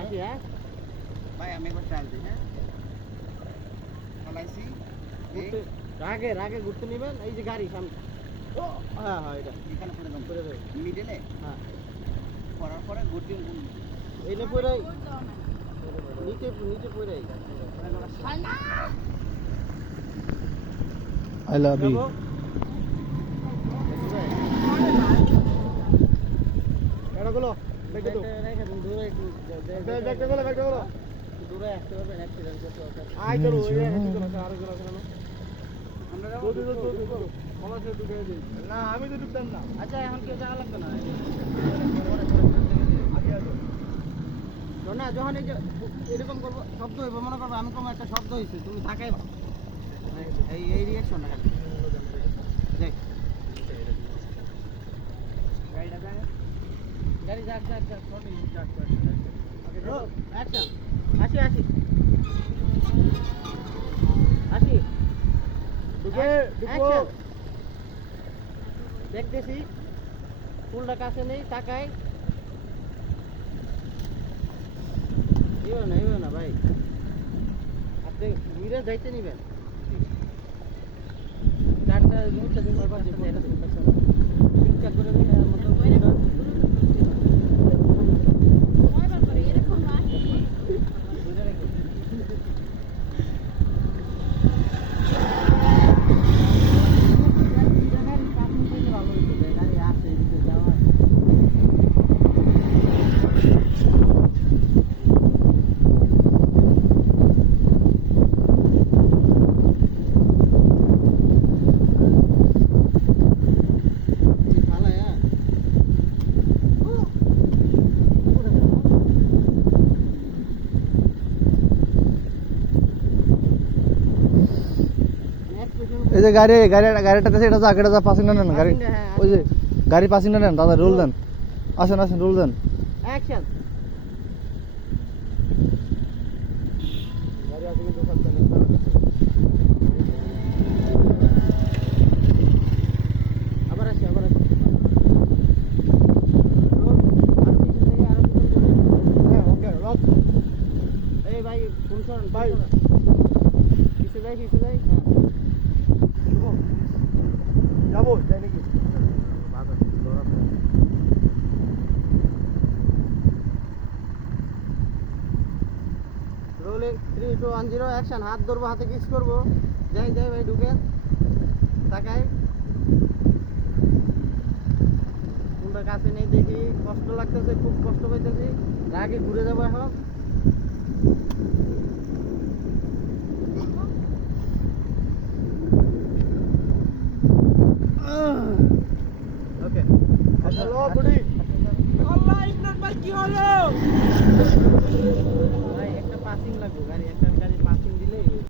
আসি হ্যাঁ ভাই আমি একবার ট্রায়াল দিই হ্যাঁ চালাইছি ঘুরতে রাগে রাগে ঘুরতে নেবেন এই যে গাড়ি সামনে ও হ্যাঁ হ্যাঁ এটা এখানে পরে দাম করে দেবে মিডলে হ্যাঁ করার পরে ঘুরতে এইটা পরে নিচে নিচে পরে I love you. এটাগুলো দেখে তো দূরে একটু ব্যাগটাগুলো ব্যাগটাগুলো দূরে আসতে পারবেন অ্যাক্সিডেন্ট করতে আয় করো ওই আরো গুলো কেন আমরা যাবো কলেজে ঢুকে দিই না আমি তো ঢুকতাম না আচ্ছা এখন কি জায়গা লাগবে না আগে আগে না যখন এই যে এরকম করবো শব্দ হইব মনে করবো আমি কোনো একটা শব্দ হয়েছে তুমি তাকাই এই এই রিয়াকশনটা খালি দেখ গাড়িটা যায় গাড়ি যাক যাক যাক ফটো যাক অ্যাকশন আসি আসি আসি ঢুকে ঢুকো দেখতেছি ফুলটা কাছে নেই তাকাই ইও না ভাই আপনি মিরে যাইতে নিবেন চারটা মুহূর্তে দিন বারবার যে এটা ঠিকঠাক করে দেন মতো এই যে গাড়িটা এটা জায়গাটা যা পাসিং নেন গাড়ি ওই যে গাড়ি পাসিং নেন দাদা রোল দেন আসেন আসেন রোল দেন অ্যাকশন গাড়ি আছে কিন্তু সাবধানে আবার আসি হ্যাঁ ওকে লক এই ভাই শুনছেন ভাই পিছে যাই হ্যাঁ যাবো যাই নাকি রোলিং 3 2 1 0 অ্যাকশন হাত ধরবো হাতে কিস করবো যাই ভাই ঢুকেন তাকাই কোনটা কাছে নেই দেখি কষ্ট লাগতেছে খুব কষ্ট পাইতেছি রাগে ঘুরে যাবো এখন ওকে হ্যালো গুডি আল্লাহ ইমরান ভাই কি হলো ভাই একটা পাসিং লাগবে গাড়ি একটা গাড়ি